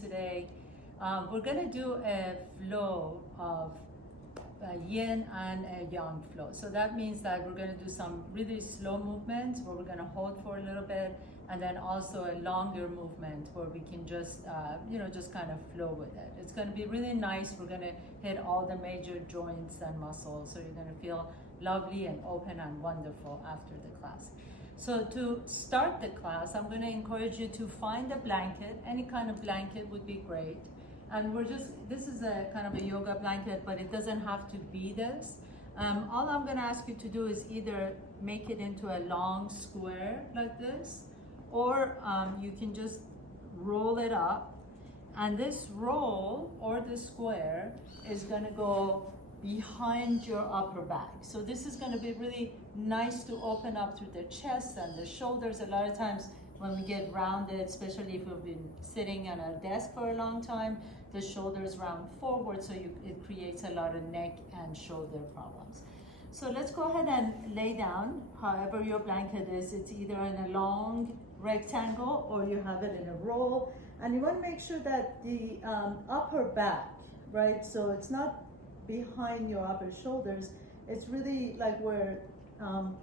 today. We're going to do a flow of yin and a yang flow. So that means that we're going to do some really slow movements where we're going to hold for a little bit, and then also a longer movement where we can just, just kind of flow with it. It's going to be really nice. We're going to hit all the major joints and muscles, so you're going to feel lovely and open and wonderful after the class. So to start the class, I'm going to encourage you to find a blanket. Any kind of blanket would be great. And this is a kind of a yoga blanket, but it doesn't have to be this. All I'm going to ask you to do is either make it into a long square like this, or you can just roll it up. And this roll or the square is going to go behind your upper back. So this is going to be really nice to open up through the chest and the shoulders. A lot of times when we get rounded, especially if we've been sitting at a desk for a long time, the shoulders round forward, so it creates a lot of neck and shoulder problems. So let's go ahead and lay down however your blanket is. It's either in a long rectangle or you have it in a roll. And you want to make sure that the upper back, right? So it's not behind your upper shoulders. It's really like where,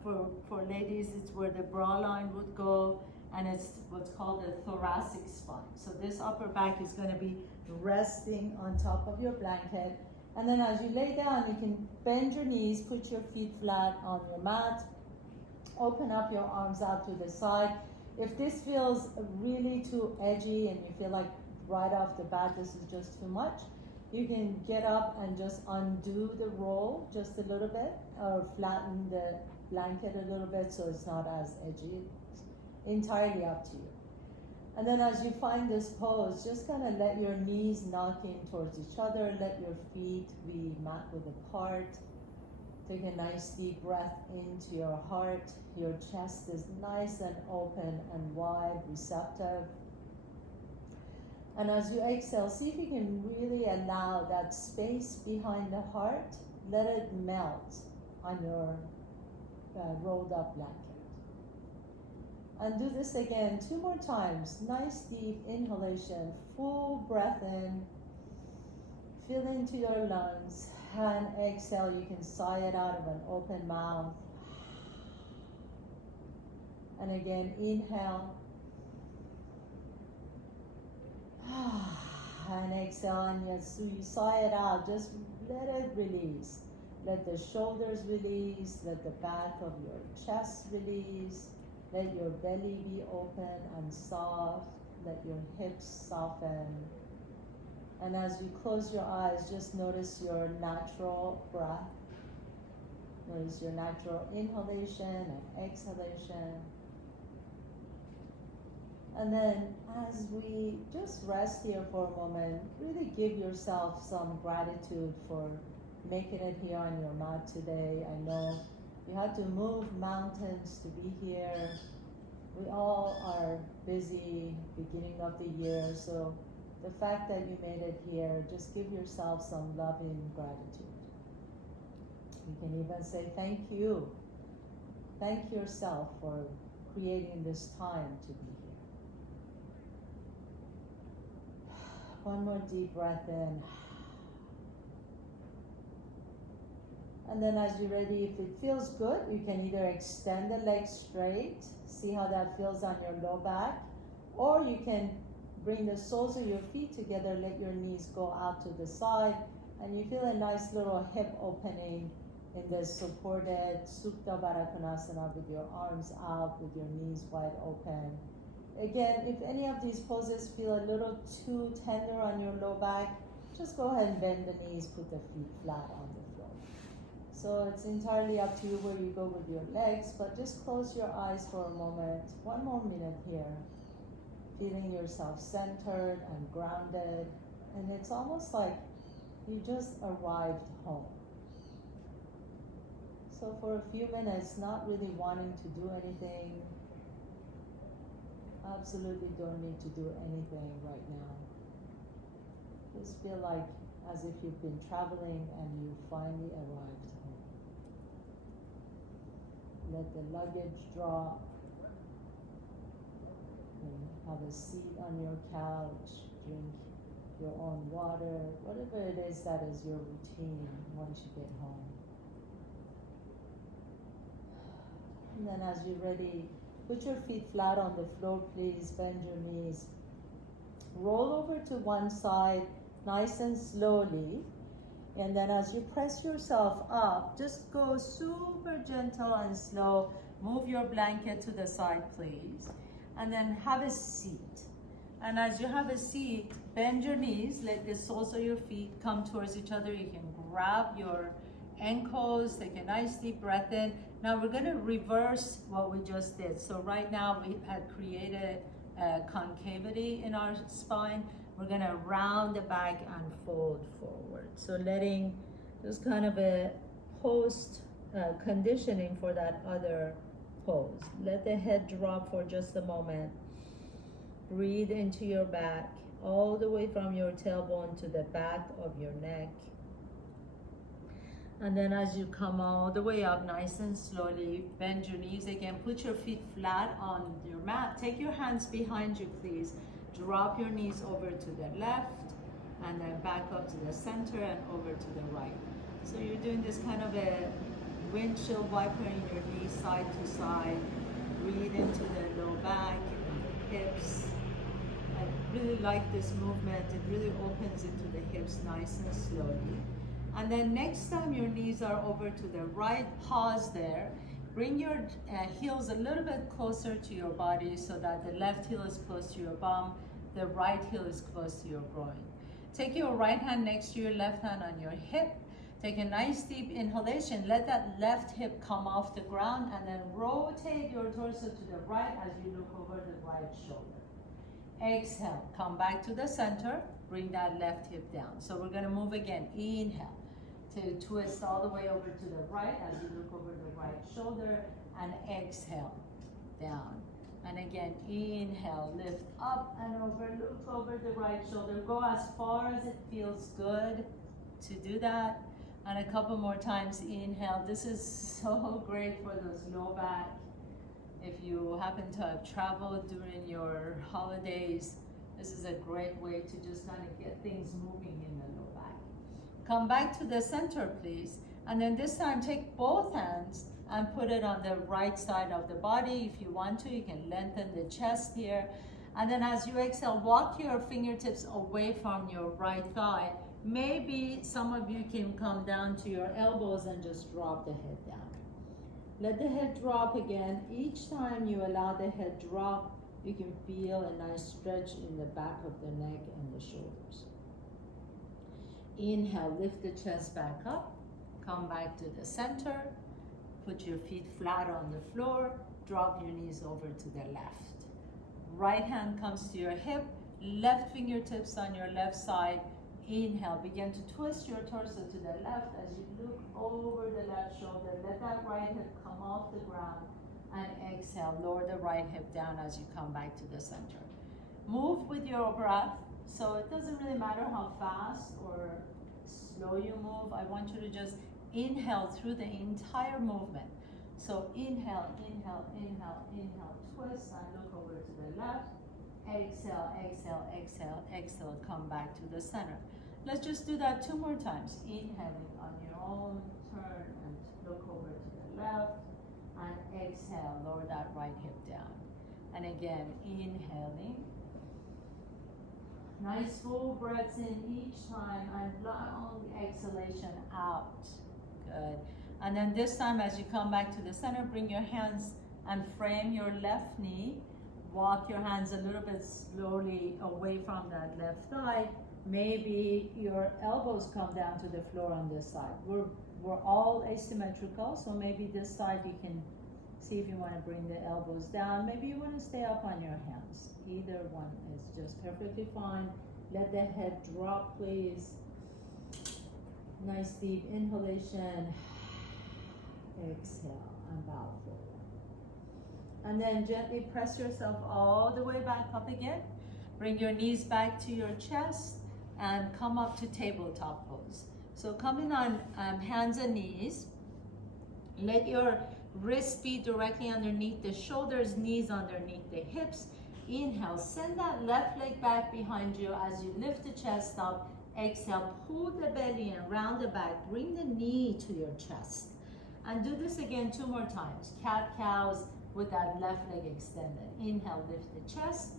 for ladies, it's where the bra line would go, and it's what's called a thoracic spine. So this upper back is going to be resting on top of your blanket. And then as you lay down, you can bend your knees, put your feet flat on your mat, open up your arms out to the side. If this feels really too edgy and you feel like right off the bat this is just too much, you can get up and just undo the roll just a little bit, or flatten the blanket a little bit so it's not as edgy. It's entirely up to you. And then as you find this pose, just kind of let your knees knock in towards each other, let your feet be mat width apart. Take a nice deep breath into your heart. Your chest is nice and open and wide, receptive. And as you exhale, see if you can really allow that space behind the heart, let it melt on your rolled up blanket. And do this again 2 more times. Nice deep inhalation, full breath in, fill into your lungs, and exhale, you can sigh it out of an open mouth. And again, inhale. And exhale, and as you sigh it out, just let it release. Let the shoulders release, let the back of your chest release. Let your belly be open and soft. Let your hips soften. And as you close your eyes, just notice your natural breath. Notice your natural inhalation and exhalation. And then as we just rest here for a moment, really give yourself some gratitude for making it here on your mat today. I know you had to move mountains to be here. We all are busy beginning of the year, so the fact that you made it here, just give yourself some loving gratitude. You can even say thank you. Thank yourself for creating this time to be here. One more deep breath in. And then as you're ready, if it feels good, you can either extend the legs straight, see how that feels on your low back, or you can bring the soles of your feet together, let your knees go out to the side, and you feel a nice little hip opening in this supported Supta Baddha Konasana with your arms out, with your knees wide open. Again, if any of these poses feel a little too tender on your low back, just go ahead and bend the knees, put the feet flat on the floor. So it's entirely up to you where you go with your legs, but just close your eyes for a moment. 1 more minute here. Feeling yourself centered and grounded. And it's almost like you just arrived home. So for a few minutes, not really wanting to do anything. Absolutely don't need to do anything right now. Just feel like as if you've been traveling and you finally arrived home. Let the luggage drop. And have a seat on your couch. drink your own water, whatever it is that is your routine once you get home. And then as you're ready, put your feet flat on the floor, please. Bend your knees. Roll over to one side, nice and slowly. And then as you press yourself up, just go super gentle and slow. Move your blanket to the side, please. And then have a seat. And as you have a seat, bend your knees, let the soles of your feet come towards each other. You can grab your ankles, take a nice deep breath in. Now we're gonna reverse what we just did. So right now we had created a concavity in our spine. We're gonna round the back and fold forward. So letting just kind of a post conditioning for that other pose. Let the head drop for just a moment. Breathe into your back, all the way from your tailbone to the back of your neck. And then as you come all the way up, nice and slowly, bend your knees again. Put your feet flat on your mat. Take your hands behind you, please. Drop your knees over to the left, and then back up to the center and over to the right. So you're doing this kind of a windshield wiper in your knees side to side. Breathe into the low back, hips. I really like this movement. It really opens into the hips nice and slowly. And then next time your knees are over to the right, pause there. Bring your heels a little bit closer to your body so that the left heel is close to your bum, the right heel is close to your groin. Take your right hand next to your left hand on your hip. Take a nice deep inhalation. Let that left hip come off the ground, and then rotate your torso to the right as you look over the right shoulder. Exhale, come back to the center, bring that left hip down. So we're gonna move again. Inhale to twist all the way over to the right as you look over the right shoulder, and exhale, down. And again, inhale, lift up and over, look over the right shoulder. Go as far as it feels good to do that. And a couple more times, inhale. This is so great for those low back. If you happen to have traveled during your holidays, this is a great way to just kind of get things moving in the low back. Come back to the center, please. And then this time, take both hands and put it on the right side of the body. If you want to, you can lengthen the chest here. And then as you exhale, walk your fingertips away from your right thigh. Maybe some of you can come down to your elbows and just drop the head down. Let the head drop again. Each time you allow the head drop, you can feel a nice stretch in the back of the neck and the shoulders. Inhale, lift the chest back up. Come back to the center. Put your feet flat on the floor. Drop your knees over to the left. Right hand comes to your hip. Left fingertips on your left side. Inhale, begin to twist your torso to the left as you look over the left shoulder. Let that right hip come off the ground, and exhale, lower the right hip down as you come back to the center. Move with your breath, so it doesn't really matter how fast or slow you move. I want you to just inhale through the entire movement. So inhale, inhale, inhale, inhale, twist and look over to the left. Exhale, exhale, exhale, exhale, come back to the center. Let's just do that 2 more times. Inhaling on your own, turn and look over to the left, and exhale, lower that right hip down. And again, inhaling. Nice full breaths in each time, and long exhalation out. Good. And then this time, as you come back to the center, bring your hands and frame your left knee. Walk your hands a little bit slowly away from that left thigh. Maybe your elbows come down to the floor on this side. We're all asymmetrical, so maybe this side you can see if you want to bring the elbows down. Maybe you want to stay up on your hands. Either one is just perfectly fine. Let the head drop, please. Nice deep inhalation. Exhale and bow forward. And then gently press yourself all the way back up again. Bring your knees back to your chest and come up to tabletop pose. So coming on hands and knees. Let your wrists be directly underneath the shoulders, knees underneath the hips. Inhale, send that left leg back behind you as you lift the chest up. Exhale, pull the belly in, round the back, bring the knee to your chest. And do this again 2 more times. Cat-cows with that left leg extended. Inhale, lift the chest.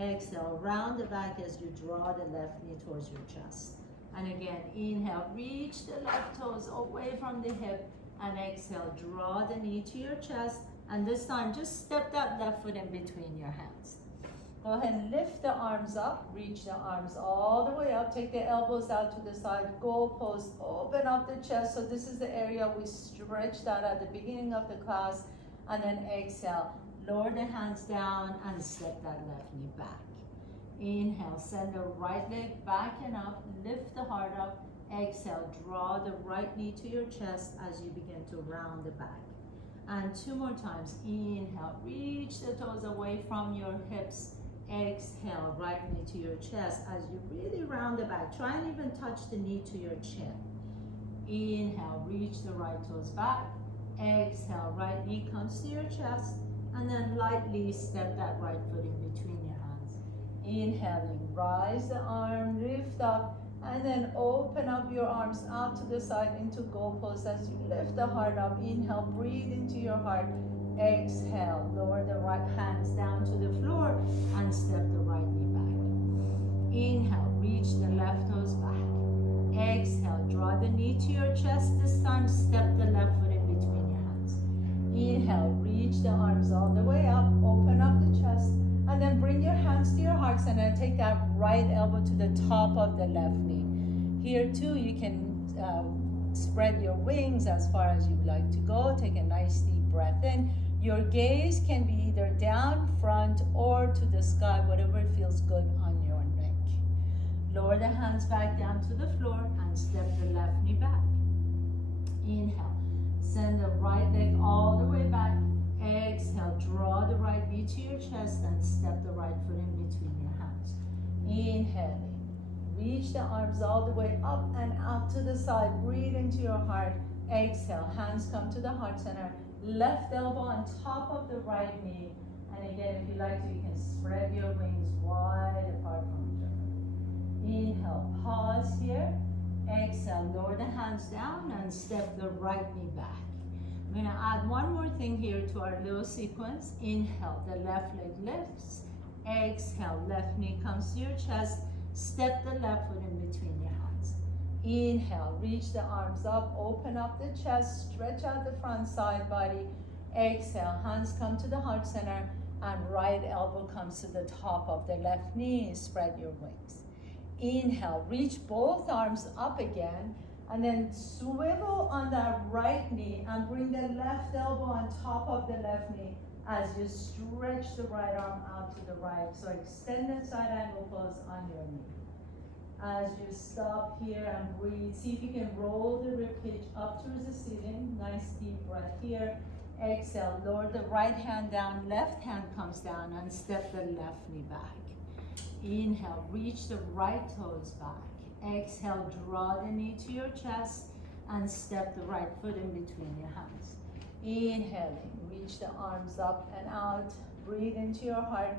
Exhale, round the back as you draw the left knee towards your chest. And again, inhale, reach the left toes away from the hip. And exhale, draw the knee to your chest. And this time, just step that left foot in between your hands. Go ahead and lift the arms up, reach the arms all the way up, take the elbows out to the side, goalpost, open up the chest. So this is the area we stretched out at the beginning of the class. And then exhale, lower the hands down and step that left knee back. Inhale, send the right leg back and up, lift the heart up. Exhale, draw the right knee to your chest as you begin to round the back. And 2 more times, inhale, reach the toes away from your hips. Exhale, right knee to your chest as you really round the back. Try and even touch the knee to your chin. Inhale, reach the right toes back. Exhale, right knee comes to your chest. And then lightly step that right foot in between your hands. Inhaling, rise the arm, lift up, and then open up your arms out to the side into goalpost as you lift the heart up. Inhale, breathe into your heart. Exhale, lower the right hands down to the floor and step the right knee back. Inhale, reach the left toes back. Exhale, draw the knee to your chest. This time, step the left foot in between your hands. Inhale, reach the arms all the way up, open up the chest, and then bring your hands to your heart center and take that right elbow to the top of the left knee. Here too, you can spread your wings as far as you'd like to go. Take a nice deep breath in. Your gaze can be either down, front, or to the sky, whatever feels good on your neck. Lower the hands back down to the floor and step the left knee back. Inhale, send the right leg all the way back. Exhale, draw the right knee to your chest and step the right foot in between your hands. Inhaling, reach the arms all the way up and out to the side. Breathe into your heart. Exhale, hands come to the heart center. Left elbow on top of the right knee. And again, if you like to, you can spread your wings wide apart from each other. Inhale, pause here. Exhale, lower the hands down and step the right knee back. I'm gonna add one more thing here to our little sequence. Inhale, the left leg lifts. Exhale, left knee comes to your chest. Step the left foot in between your hands. Inhale, reach the arms up, open up the chest, stretch out the front side body. Exhale, hands come to the heart center, and right elbow comes to the top of the left knee. Spread your wings. Inhale, reach both arms up again, and then swivel on that right knee and bring the left elbow on top of the left knee as you stretch the right arm out to the right. So extended side angle pose on your knee. As you stop here and breathe, see if you can roll the ribcage up towards the ceiling. Nice deep breath here. Exhale, lower the right hand down, left hand comes down, and step the left knee back. Inhale, reach the right toes back. Exhale, draw the knee to your chest and step the right foot in between your hands. Inhaling, reach the arms up and out. Breathe into your heart.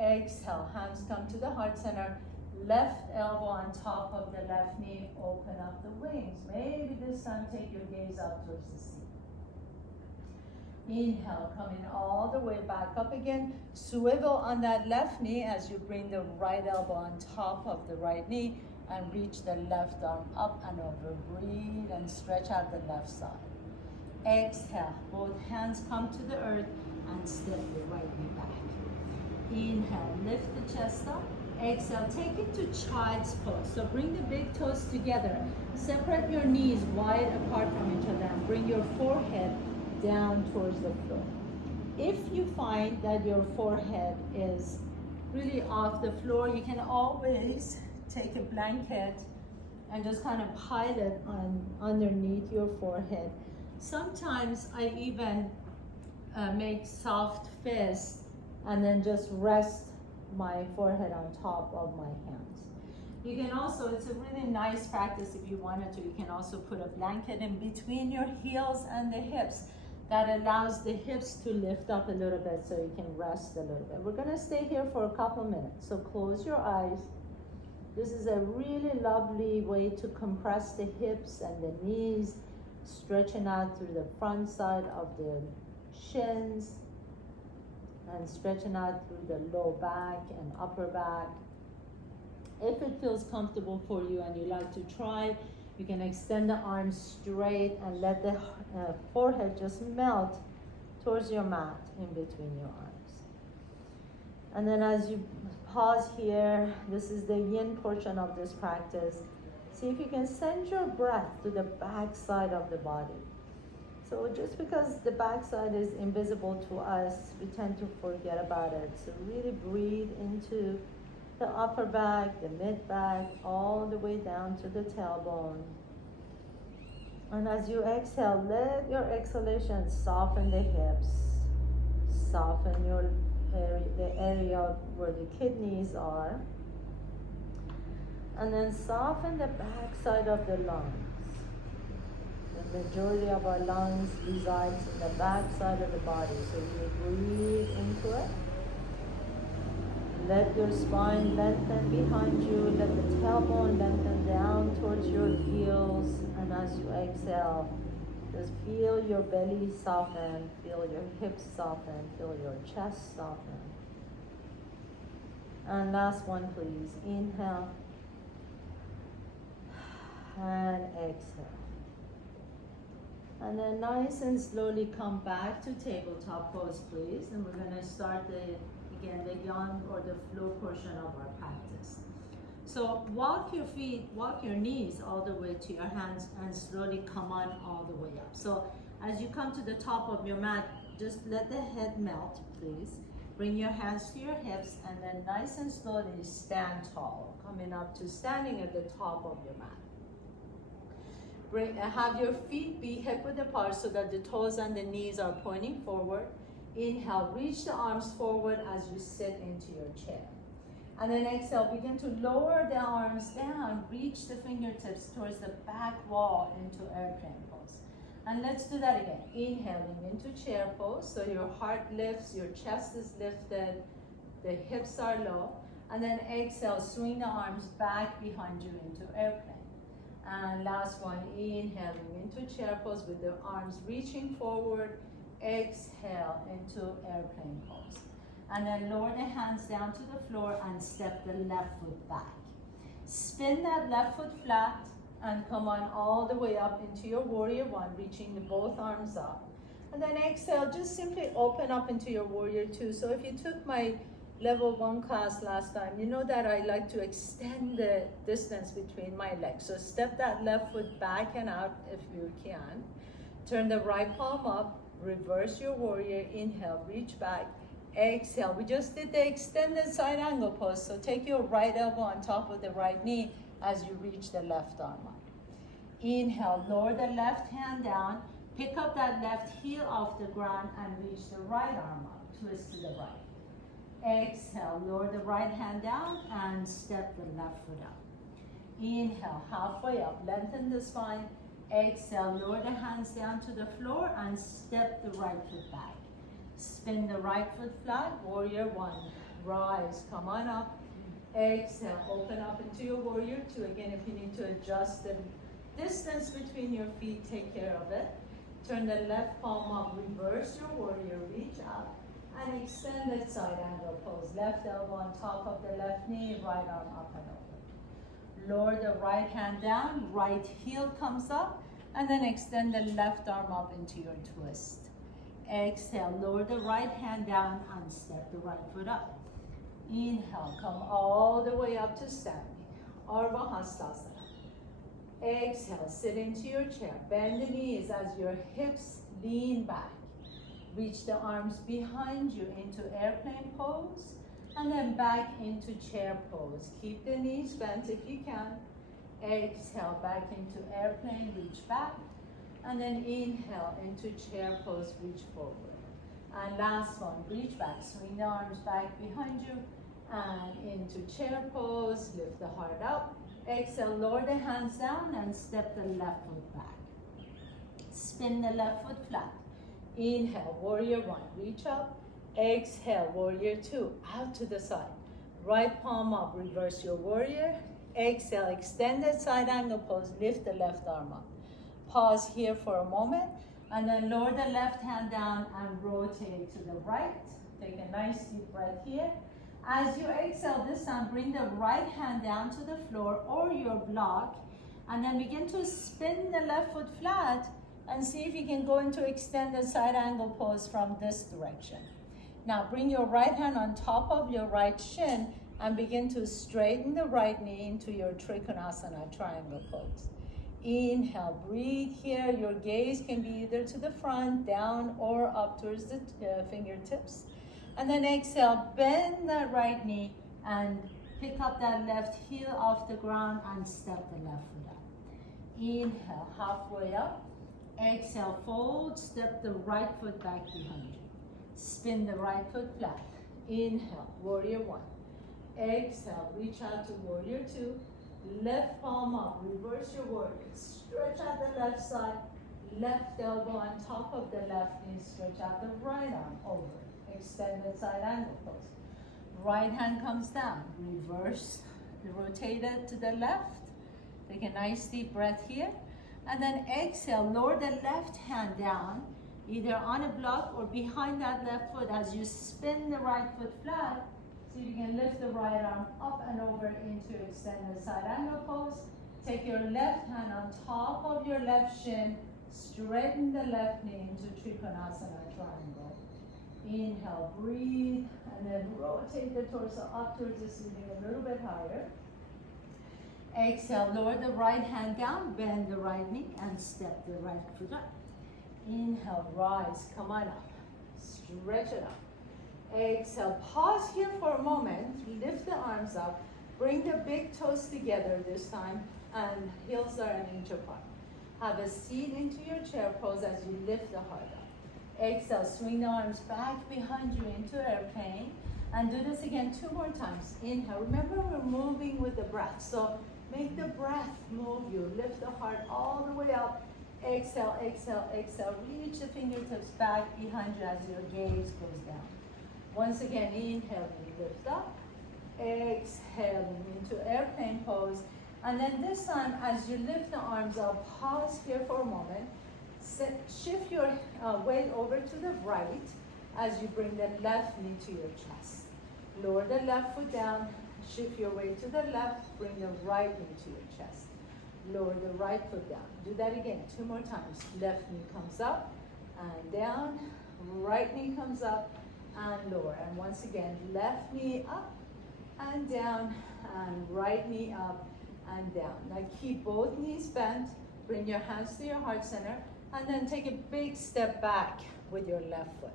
Exhale, hands come to the heart center. Left elbow on top of the left knee. Open up the wings. Maybe this time take your gaze up towards the ceiling. Inhale, coming all the way back up again. Swivel on that left knee as you bring the right elbow on top of the right knee and reach the left arm up and over. Breathe and stretch out the left side. Exhale, both hands come to the earth and step the right knee back. Inhale, lift the chest up. Exhale, take it to child's pose. So bring the big toes together. Separate your knees wide apart from each other and bring your forehead down towards the floor. If you find that your forehead is really off the floor, you can always take a blanket and just kind of pile it on underneath your forehead. Sometimes I even make soft fists and then just rest my forehead on top of my hands. You can also, it's a really nice practice if you wanted to, you can also put a blanket in between your heels and the hips. That allows the hips to lift up a little bit so you can rest a little bit. We're gonna stay here for a couple minutes. So close your eyes. This is a really lovely way to compress the hips and the knees, stretching out through the front side of the shins and stretching out through the low back and upper back. If it feels comfortable for you and you like to try, you can extend the arms straight and let the forehead just melt towards your mat in between your arms. And then as you pause here, this is the yin portion of this practice. See if you can send your breath to the back side of the body. So just because the back side is invisible to us, we tend to forget about it. So really breathe into the upper back, the mid back, all the way down to the tailbone. And as you exhale, let your exhalation soften the hips, soften the area where the kidneys are, and then soften the back side of the lungs. The majority of our lungs resides in the back side of the body, so you breathe into it. Let your spine lengthen behind you. Let the tailbone lengthen down towards your heels. And as you exhale, just feel your belly soften, feel your hips soften, feel your chest soften. And last one, please. Inhale and exhale. And then nice and slowly come back to tabletop pose, please. And we're going to start the yang or the flow portion of our practice. So walk your knees all the way to your hands and slowly come on all the way up. So as you come to the top of your mat, just let the head melt, please. Bring your hands to your hips and then nice and slowly stand tall, coming up to standing at the top of your mat. Have your feet be hip width apart so that the toes and the knees are pointing forward. Inhale, reach the arms forward as you sit into your chair. And then exhale, begin to lower the arms down, reach the fingertips towards the back wall into airplane pose. And let's do that again. Inhaling into chair pose, so your heart lifts, your chest is lifted, the hips are low. And then exhale, swing the arms back behind you into airplane. And last one, inhaling into chair pose with the arms reaching forward. Exhale into airplane pose. And then lower the hands down to the floor and step the left foot back. Spin that left foot flat and come on all the way up into your warrior one, reaching both arms up. And then exhale, just simply open up into your warrior two. So if you took my level 1 class last time, you know that I like to extend the distance between my legs. So step that left foot back and out if you can. Turn the right palm up. Reverse your warrior, inhale, reach back, exhale. We just did the extended side angle pose, so take your right elbow on top of the right knee as you reach the left arm up. Inhale, lower the left hand down, pick up that left heel off the ground and reach the right arm up, twist to the right. Exhale, lower the right hand down and step the left foot up. Inhale, halfway up, lengthen the spine. Exhale, lower the hands down to the floor and step the right foot back. Spin the right foot flat, warrior one. Rise, come on up. Exhale, open up into your warrior two. Again, if you need to adjust the distance between your feet, take care of it. Turn the left palm up, reverse your warrior, reach up, and extended side angle pose. Left elbow on top of the left knee, right arm up and over. Lower the right hand down, right heel comes up, and then extend the left arm up into your twist. Exhale, lower the right hand down and step the right foot up. Inhale, come all the way up to standing, Ardha Hastasana. Exhale, sit into your chair. Bend the knees as your hips lean back. Reach the arms behind you into airplane pose. And then back into chair pose. Keep the knees bent if you can. Exhale, back into airplane, reach back. And then inhale into chair pose, reach forward. And last one, reach back, swing the arms back behind you. And into chair pose, lift the heart up. Exhale, lower the hands down and step the left foot back. Spin the left foot flat. Inhale, warrior one, reach up. Exhale, warrior two, out to the side. Right palm up, reverse your warrior. Exhale, extended side angle pose, lift the left arm up. Pause here for a moment, and then lower the left hand down and rotate to the right. Take a nice deep breath here. As you exhale this time, bring the right hand down to the floor or your block, and then begin to spin the left foot flat and see if you can go into extended side angle pose from this direction. Now bring your right hand on top of your right shin and begin to straighten the right knee into your Trikonasana triangle pose. Inhale, breathe here. Your gaze can be either to the front, down, or up towards the fingertips. And then exhale, bend that right knee and pick up that left heel off the ground and step the left foot up. Inhale, halfway up. Exhale, fold, step the right foot back behind you. Spin the right foot flat. Inhale, warrior one. Exhale, reach out to warrior two. Left palm up, reverse your warrior. Stretch out the left side. Left elbow on top of the left knee. Stretch out the right arm over. Extended side angle pose. Right hand comes down. Reverse, rotate it to the left. Take a nice deep breath here. And then exhale, lower the left hand down, either on a block or behind that left foot as you spin the right foot flat. So you can lift the right arm up and over into extended side angle pose. Take your left hand on top of your left shin, straighten the left knee into Trikonasana triangle. Inhale, breathe, and then rotate the torso up towards the ceiling a little bit higher. Exhale, lower the right hand down, bend the right knee, and step the right foot up. Inhale, rise, come on up, stretch it up. Exhale, pause here for a moment, lift the arms up, bring the big toes together this time, and heels are an inch apart. Have a seat into your chair pose as you lift the heart up. Exhale, swing the arms back behind you into airplane, and do this again 2 more times. Inhale, remember we're moving with the breath, so make the breath move you. Lift the heart all the way up. Exhale, exhale, exhale. Reach the fingertips back behind you as your gaze goes down. Once again, inhaling, lift up. Exhaling into airplane pose. And then this time, as you lift the arms up, pause here for a moment. Shift your weight over to the right as you bring the left knee to your chest. Lower the left foot down. Shift your weight to the left. Bring the right knee to your chest. Lower the right foot down. Do that again 2 more times. Left knee comes up and down. Right knee comes up and lower. And once again, left knee up and down, and right knee up and down. Now keep both knees bent. Bring your hands to your heart center, and then take a big step back with your left foot.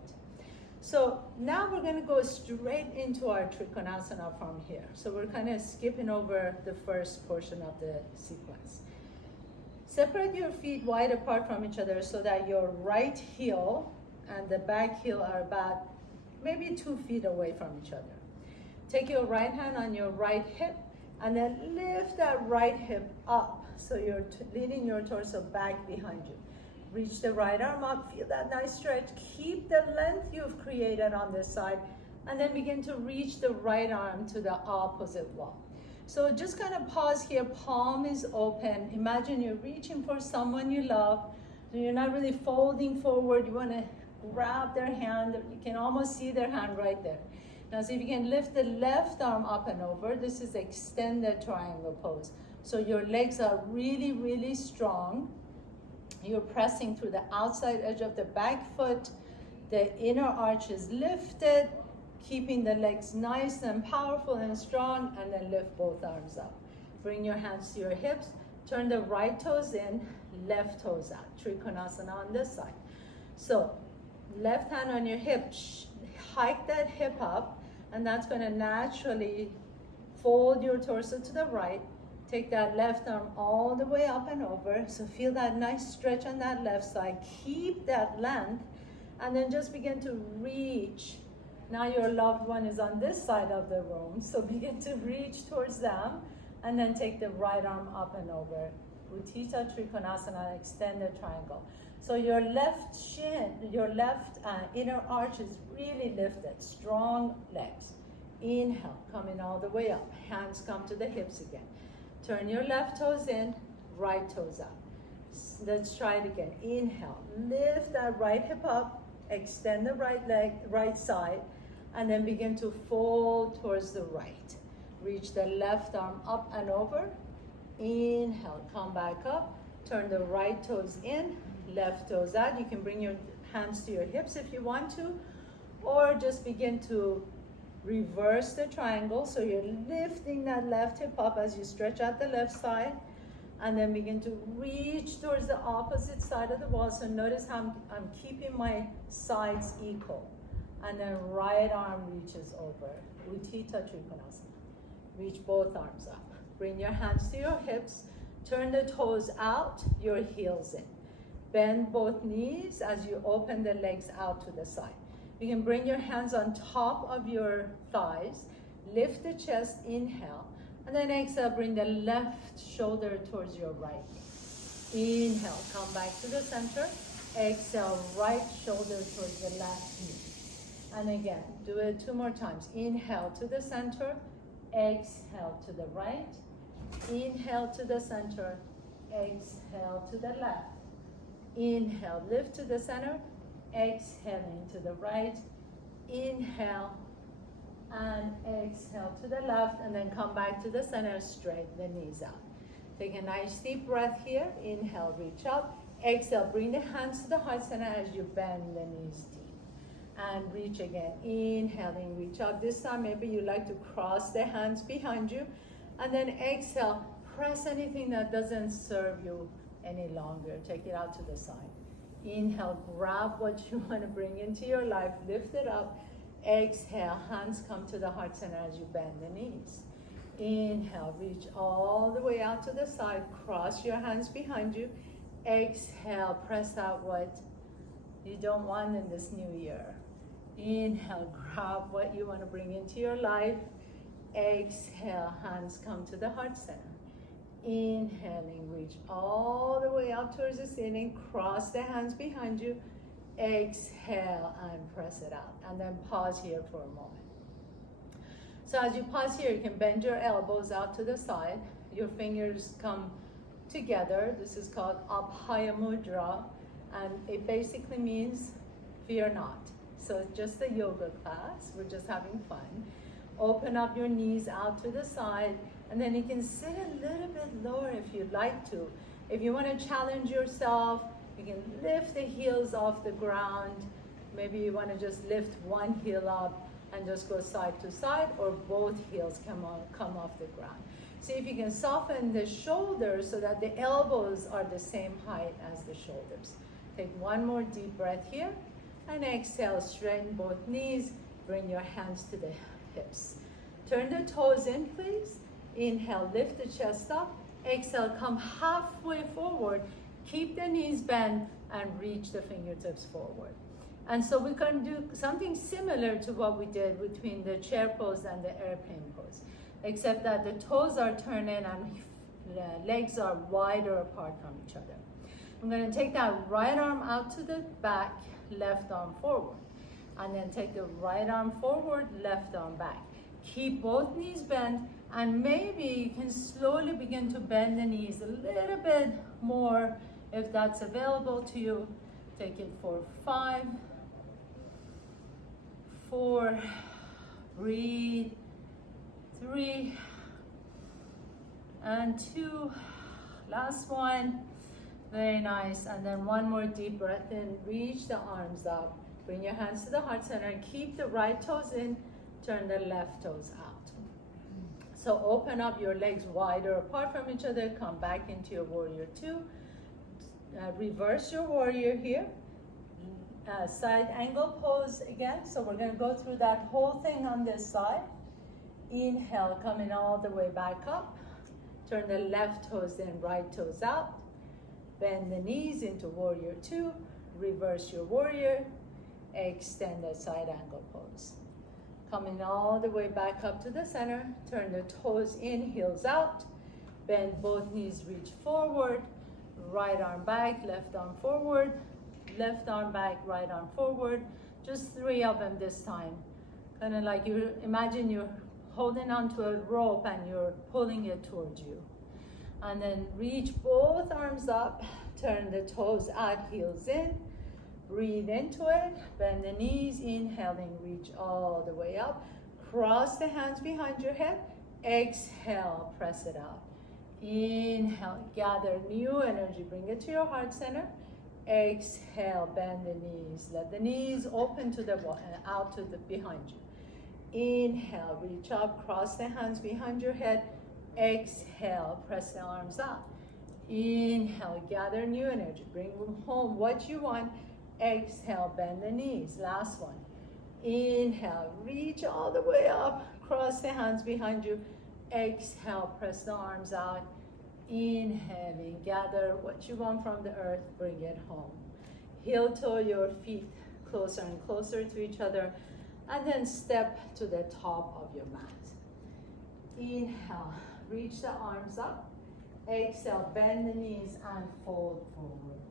So now we're going to go straight into our Trikonasana from here. So we're kind of skipping over the first portion of the sequence. Separate your feet wide apart from each other so that your right heel and the back heel are about maybe 2 feet away from each other. Take your right hand on your right hip and then lift that right hip up so you're leaning your torso back behind you. Reach the right arm up, feel that nice stretch. Keep the length you've created on this side, and then begin to reach the right arm to the opposite wall. So just kind of pause here, palm is open. Imagine you're reaching for someone you love. So you're not really folding forward, you wanna grab their hand. You can almost see their hand right there. Now see if you can lift the left arm up and over. This is extended triangle pose. So your legs are really, really strong. You're pressing through the outside edge of the back foot. The inner arch is lifted, keeping the legs nice and powerful and strong, and then lift both arms up. Bring your hands to your hips. Turn the right toes in, left toes out. Trikonasana on this side. So left hand on your hip, hike that hip up, and that's going to naturally fold your torso to the right. Take that left arm all the way up and over. So feel that nice stretch on that left side. Keep that length, and then just begin to reach. Now your loved one is on this side of the room, so begin to reach towards them, and then take the right arm up and over. Utthita Trikonasana, extended triangle. So your left shin, your left inner arch is really lifted, strong legs. Inhale, coming all the way up. Hands come to the hips again. Turn your left toes in, right toes out. Let's try it again. Inhale, lift that right hip up, extend the right leg, right side, and then begin to fold towards the right. Reach the left arm up and over. Inhale, come back up. Turn the right toes in, left toes out. You can bring your hands to your hips if you want to, or just begin to reverse the triangle. So you're lifting that left hip up as you stretch out the left side, and then begin to reach towards the opposite side of the wall. So notice how I'm keeping my sides equal. And then right arm reaches over. Utthita Trikonasana. Reach both arms up. Bring your hands to your hips. Turn the toes out, your heels in. Bend both knees as you open the legs out to the side. You can bring your hands on top of your thighs. Lift the chest, inhale. And then exhale, bring the left shoulder towards your right knee. Inhale, come back to the center. Exhale, right shoulder towards the left knee. And again, do it 2 more times. Inhale to the center. Exhale to the right. Inhale to the center. Exhale to the left. Inhale, lift to the center. Exhaling to the right. Inhale and exhale to the left, and then come back to the center, straighten the knees out. Take a nice deep breath here. Inhale, reach up. Exhale, bring the hands to the heart center as you bend the knees deep. And reach again. Inhaling, reach up. This time, maybe you like to cross the hands behind you. And then exhale, press anything that doesn't serve you any longer. Take it out to the side. Inhale, grab what you want to bring into your life. Lift it up. Exhale, hands come to the heart center as you bend the knees. Inhale, reach all the way out to the side. Cross your hands behind you. Exhale, press out what you don't want in this new year. Inhale, grab what you want to bring into your life. Exhale, hands come to the heart center. Inhaling, reach all the way out towards the ceiling. Cross the hands behind you. Exhale and press it out. And then pause here for a moment. So as you pause here, you can bend your elbows out to the side. Your fingers come together. This is called Abhaya Mudra. And it basically means fear not. So it's just a yoga class. We're just having fun. Open up your knees out to the side. And then you can sit a little bit lower if you'd like to. If you want to challenge yourself, you can lift the heels off the ground. Maybe you want to just lift one heel up and just go side to side, or both heels come off the ground. See if you can soften the shoulders so that the elbows are the same height as the shoulders. Take one more deep breath here, and exhale, straighten both knees, bring your hands to the hips. Turn the toes in, please. Inhale, lift the chest up. Exhale, come halfway forward. Keep the knees bent and reach the fingertips forward. And so we can do something similar to what we did between the chair pose and the airplane pose, except that the toes are turning and the legs are wider apart from each other. I'm going to take that right arm out to the back, left arm forward. And then take the right arm forward, left arm back. Keep both knees bent, and maybe you can slowly begin to bend the knees a little bit more if that's available to you. Take it for 5, 4, breathe, 3, and 2. Last one. Very nice. And then one more deep breath in. Reach the arms up. Bring your hands to the heart center. Keep the right toes in. Turn the left toes out. So open up your legs wider apart from each other. Come back into your warrior 2. Reverse your warrior here. Side angle pose again. So we're going to go through that whole thing on this side. Inhale, coming all the way back up. Turn the left toes in, right toes out. Bend the knees into warrior 2. Reverse your warrior. Extend the side angle pose. Coming all the way back up to the center. Turn the toes in, heels out. Bend both knees, reach forward. Right arm back, left arm forward. Left arm back, right arm forward. Just 3 of them this time. Kind of like you imagine you're holding onto a rope and you're pulling it towards you. And then reach both arms up, turn the toes out, heels in. Breathe into it, bend the knees, inhaling, reach all the way up. Cross the hands behind your head. Exhale, press it out. Inhale, gather new energy, bring it to your heart center. Exhale, bend the knees. Let the knees open to the out to the behind you. Inhale, reach up, cross the hands behind your head. Exhale, press the arms out. Inhale, gather new energy, bring home what you want. Exhale, bend the knees. Last one. Inhale, reach all the way up, cross the hands behind you. Exhale, press the arms out. Inhaling, gather what you want from the earth, bring it home. Heel toe your feet closer and closer to each other, and then step to the top of your mat. Inhale, reach the arms up. Exhale, bend the knees and fold forward.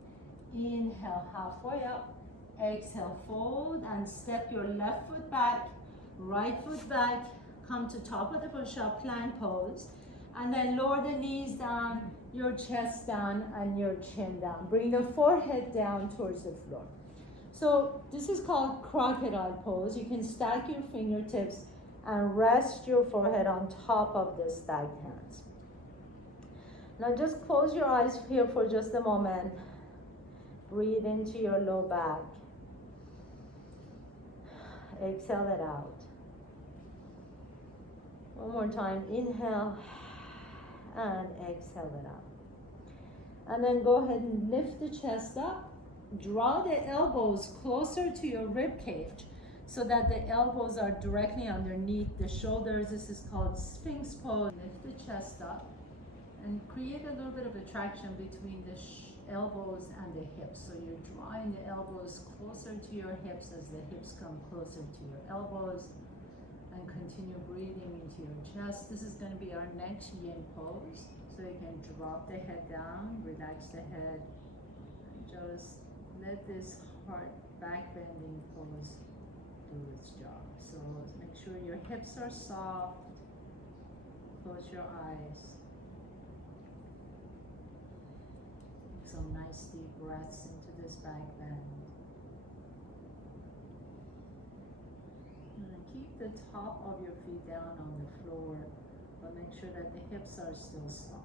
Inhale, halfway up. Exhale, fold and step your left foot back, right foot back. Come to top of the push-up, plank pose. And then lower the knees down, your chest down, and your chin down. Bring the forehead down towards the floor. So this is called crocodile pose. You can stack your fingertips and rest your forehead on top of the stacked hands. Now just close your eyes here for just a moment. Breathe into your low back. Exhale it out. One more time. Inhale and exhale it out. And then go ahead and lift the chest up. Draw the elbows closer to your rib cage so that the elbows are directly underneath the shoulders. This is called Sphinx pose. Lift the chest up and create a little bit of attraction between the elbows and the hips. So you're drawing the elbows closer to your hips as the hips come closer to your elbows. And continue breathing into your chest. This is going to be our next yin pose. So you can drop the head down, relax the head, and just let this heart back bending pose do its job. So make sure your hips are soft. Close your eyes. Take some nice deep breaths into this back bend. Keep the top of your feet down on the floor, but make sure that the hips are still soft.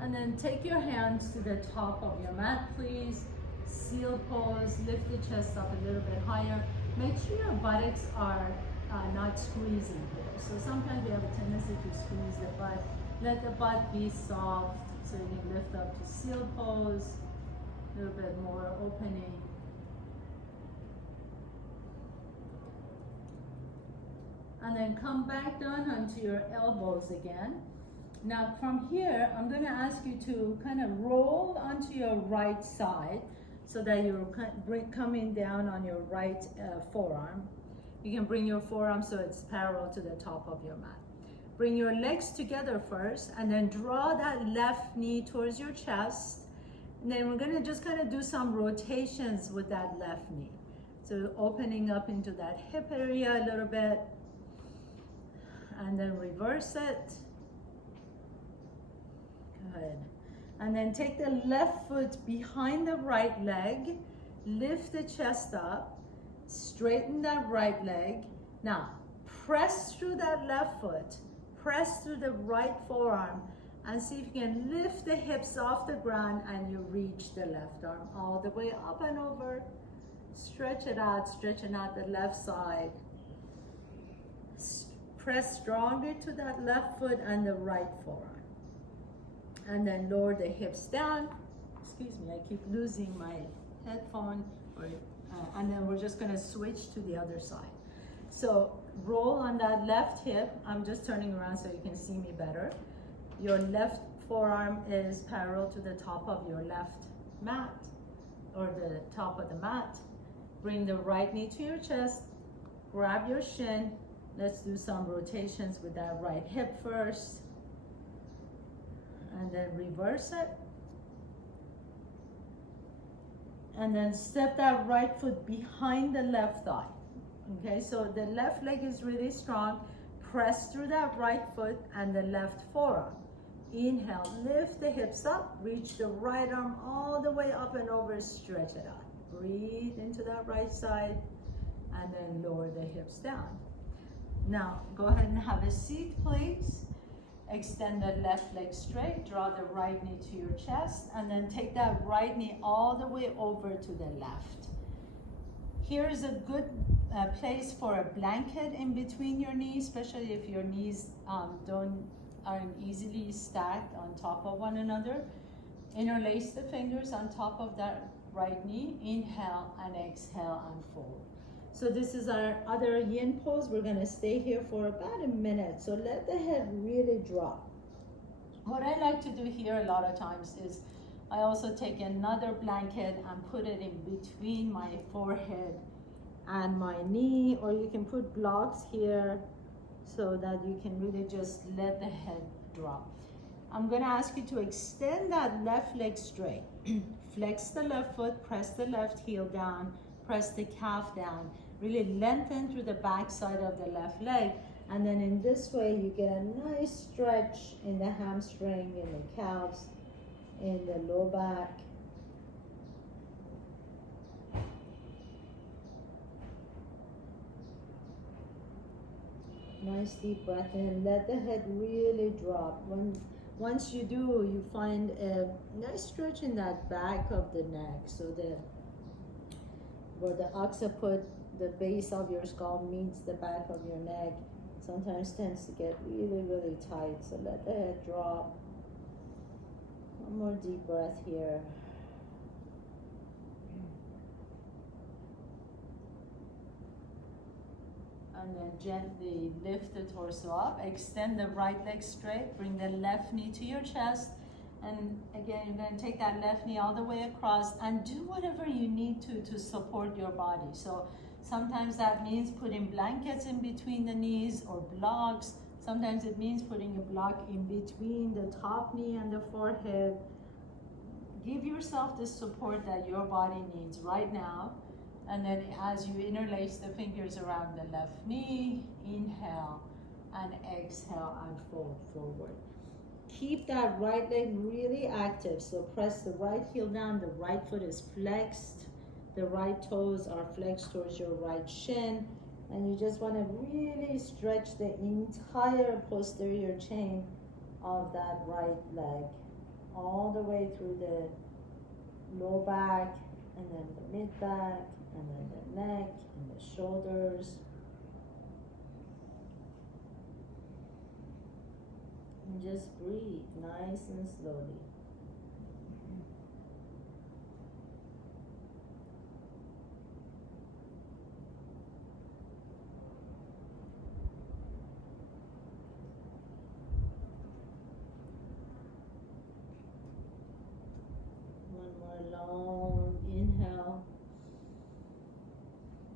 And then take your hands to the top of your mat, please. Seal pose, lift the chest up a little bit higher. Make sure your buttocks are not squeezing here. So sometimes we have a tendency to squeeze the butt. Let the butt be soft, so you can lift up to seal pose, a little bit more opening. And then come back down onto your elbows again. Now from here, I'm going to ask you to kind of roll onto your right side so that you're coming down on your right forearm. You can bring your forearm so it's parallel to the top of your mat. Bring your legs together first, and then draw that left knee towards your chest. And then we're gonna just kind of do some rotations with that left knee. So opening up into that hip area a little bit, and then reverse it. Good. And then take the left foot behind the right leg, lift the chest up, straighten that right leg. Now, press through that left foot. Press through the right forearm and see if you can lift the hips off the ground and you reach the left arm all the way up and over. Stretch it out, stretching out the left side. Press stronger to that left foot and the right forearm. And then lower the hips down. Excuse me, I keep losing my headphone. And then we're just gonna switch to the other side. So roll on that left hip. I'm just turning around so you can see me better. Your left forearm is parallel to the top of your left mat. or the top of the mat. Bring the right knee to your chest, grab your shin. Let's do some rotations with that right hip first, and then reverse it. And then step that right foot behind the left thigh. Okay, so the left leg is really strong. Press through that right foot and the left forearm. Inhale, lift the hips up, reach the right arm all the way up and over, stretch it out. Breathe into that right side and then lower the hips down. Now, go ahead and have a seat, please. Extend the left leg straight, draw the right knee to your chest, and then take that right knee all the way over to the left. Here's a good place for a blanket in between your knees, especially if your knees aren't easily stacked on top of one another. Interlace the fingers on top of that right knee. Inhale and exhale and fold. So this is our other yin pose. We're gonna stay here for about a minute. So let the head really drop. What I like to do here a lot of times is I also take another blanket and put it in between my forehead and my knee, or you can put blocks here so that you can really just let the head drop. I'm gonna ask you to extend that left leg straight. Flex the left foot, press the left heel down, press the calf down. Really lengthen through the back side of the left leg, and then in this way you get a nice stretch in the hamstring, in the calves, in the low back. Nice deep breath in. Let the head really drop. Once you do, you find a nice stretch in that back of the neck, so where the occiput, the base of your skull meets the back of your neck, sometimes tends to get really, really tight. So let the head drop. One more deep breath here. And then gently lift the torso up. Extend the right leg straight. Bring the left knee to your chest. And again, you're going to take that left knee all the way across and do whatever you need to support your body. So sometimes that means putting blankets in between the knees or blocks. Sometimes it means putting a block in between the top knee and the forehead. Give yourself the support that your body needs right now. And then as you interlace the fingers around the left knee, inhale and exhale and fold forward. Keep that right leg really active. So press the right heel down, the right foot is flexed. The right toes are flexed towards your right shin. And you just want to really stretch the entire posterior chain of that right leg. All the way through the low back, and then the mid back, and then the neck, and the shoulders. And just breathe nice and slowly. One more long inhale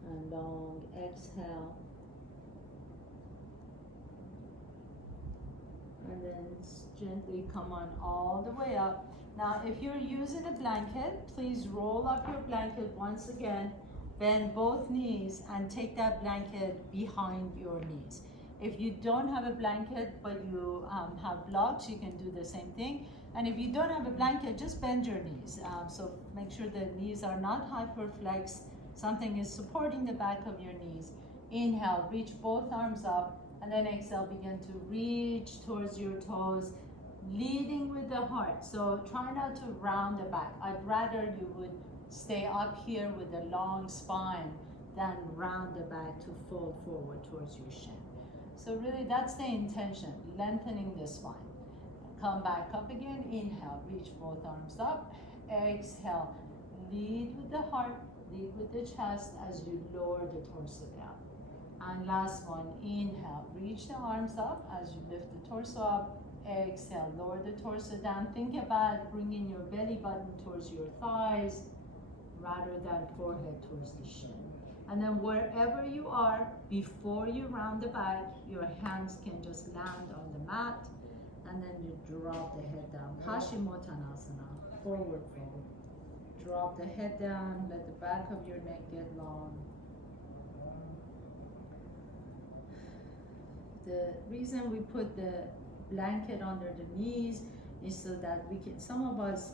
and long exhale. And then gently come on all the way up. Now, if you're using a blanket, please roll up your blanket once again, bend both knees and take that blanket behind your knees. If you don't have a blanket but you have blocks, you can do the same thing. And if you don't have a blanket, just bend your knees. So make sure the knees are not hyperflexed. Something is supporting the back of your knees. Inhale, reach both arms up. And then exhale, begin to reach towards your toes, leading with the heart. So try not to round the back. I'd rather you would stay up here with a long spine than round the back to fold forward towards your shin. So really that's the intention, lengthening the spine. Come back up again, inhale, reach both arms up. Exhale, lead with the heart, lead with the chest as you lower the torso down. And last one, inhale, reach the arms up as you lift the torso up. Exhale, lower the torso down. Think about bringing your belly button towards your thighs. rather than forehead towards the shin. And then wherever you are, before you round the back, your hands can just land on the mat, and then you drop the head down. Paschimottanasana, forward fold. Drop the head down, let the back of your neck get long. The reason we put the blanket under the knees is so that we can,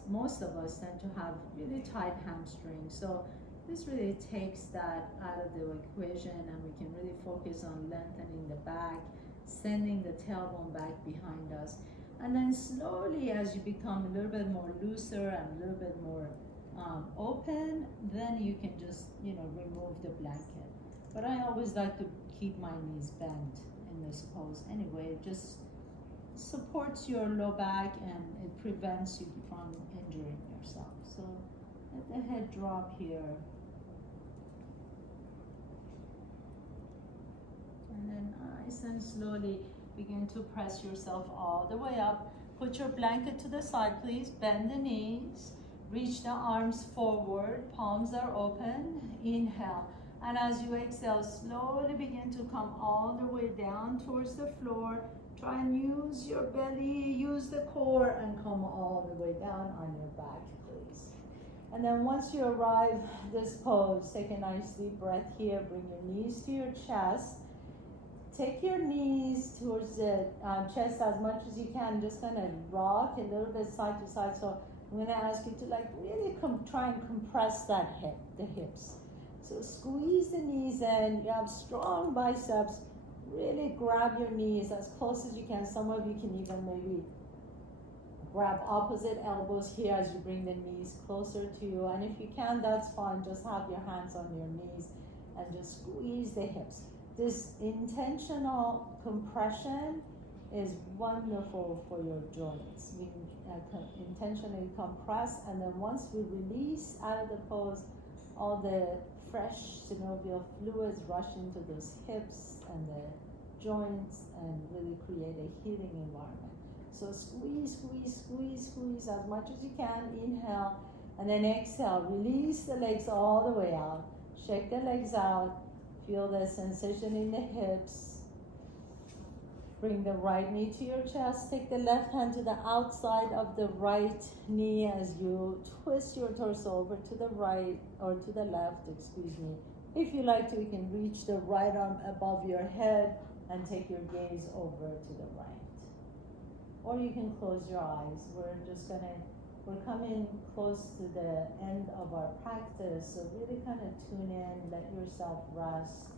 most of us tend to have really tight hamstrings. So this really takes that out of the equation, and we can really focus on lengthening the back, sending the tailbone back behind us. And then slowly, as you become a little bit more looser and a little bit more open, then you can just, remove the blanket. But I always like to keep my knees bent in this pose anyway. It just supports your low back and it prevents you from injuring yourself. So let the head drop here. And then nice and slowly begin to press yourself all the way up. Put your blanket to the side, please. Bend the knees. Reach the arms forward. Palms are open. Inhale. And as you exhale, slowly begin to come all the way down towards the floor. Try and use your belly, use the core, and come all the way down on your back, please. And then once you arrive this pose, take a nice deep breath here. Bring your knees to your chest. Take your knees towards the chest as much as you can. Just kind of rock a little bit side to side. So I'm going to ask you to really try and compress the hips. So squeeze the knees in. You have strong biceps. Really grab your knees as close as you can. Some of you can even maybe grab opposite elbows here as you bring the knees closer to you. And if you can, that's fine. Just have your hands on your knees and just squeeze the hips. This intentional compression is wonderful for your joints. We intentionally compress, and then once we release out of the pose, all the fresh synovial fluids rush into those hips and the joints and really create a healing environment. So squeeze, squeeze, squeeze, squeeze as much as you can. Inhale, and then exhale. Release the legs all the way out. Shake the legs out. Feel the sensation in the hips. Bring the right knee to your chest. Take the left hand to the outside of the right knee as you twist your torso over to the right, or to the left, excuse me. If you like to, you can reach the right arm above your head and take your gaze over to the right. Or you can close your eyes. We're coming close to the end of our practice, so really kind of tune in, let yourself rest.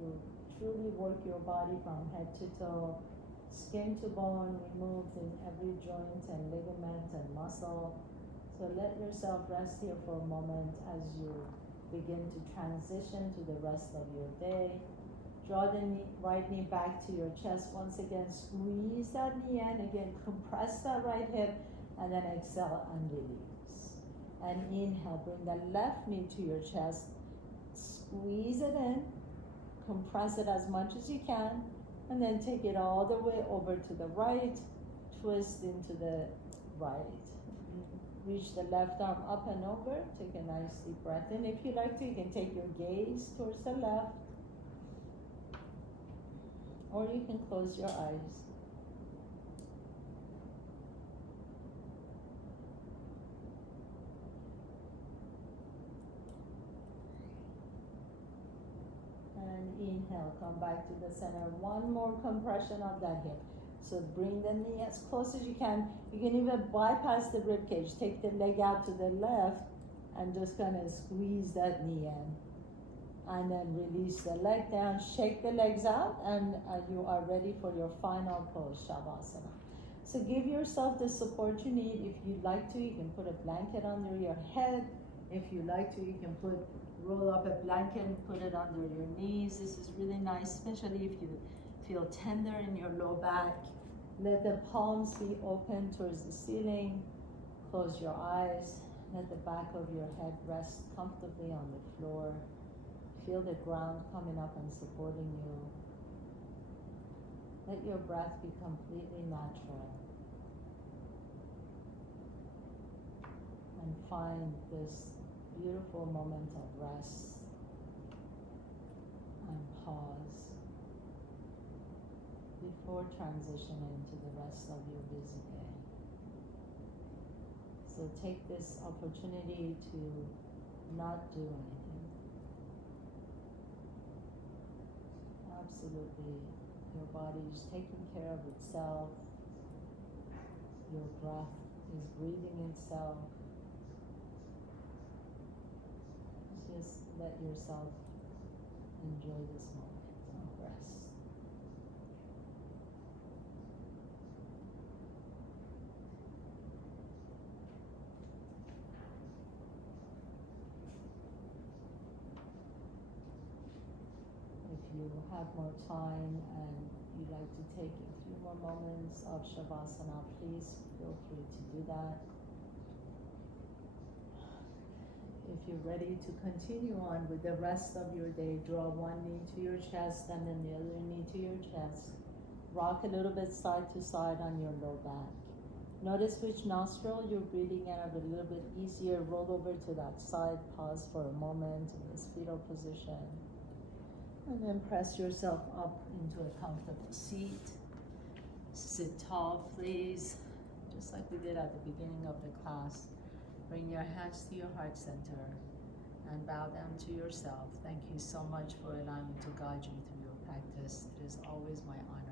You truly work your body from head to toe, skin to bone, removed in every joint and ligament and muscle. So let yourself rest here for a moment as you begin to transition to the rest of your day. Draw the right knee back to your chest once again. Squeeze that knee in. Again, compress that right hip, and then exhale and release. And inhale, bring the left knee to your chest. Squeeze it in. Compress it as much as you can, and then take it all the way over to the right. Twist into the right. Reach the left arm up and over. Take a nice deep breath in. If you like to, you can take your gaze towards the left, or you can close your eyes. And inhale, come back to the center. One more compression of that hip. So bring the knee as close as you can. You can even bypass the rib cage. Take the leg out to the left and just kind of squeeze that knee in. And then release the leg down, shake the legs out, and you are ready for your final pose, Shavasana. So give yourself the support you need. If you'd like to, you can put a blanket under your head. If you like to, you can roll up a blanket and put it under your knees. This is really nice, especially if you feel tender in your low back. Let the palms be open towards the ceiling. Close your eyes. Let the back of your head rest comfortably on the floor. Feel the ground coming up and supporting you. Let your breath be completely natural. and find this beautiful moment of rest and pause before transitioning to the rest of your busy day. So take this opportunity to not do anything. Absolutely, your body is taking care of itself. Your breath is breathing itself. Just let yourself enjoy this moment of rest. If you have more time and you'd like to take a few more moments of Shavasana, please feel free to do that. If you're ready to continue on with the rest of your day, draw one knee to your chest and then the other knee to your chest. Rock a little bit side to side on your low back. Notice which nostril you're breathing out a little bit easier. Roll over to that side. Pause for a moment in this fetal position. And then press yourself up into a comfortable seat. Sit tall, please, just like we did at the beginning of the class. Bring your hands to your heart center and bow down to yourself. Thank you so much for allowing me to guide you through your practice. It is always my honor.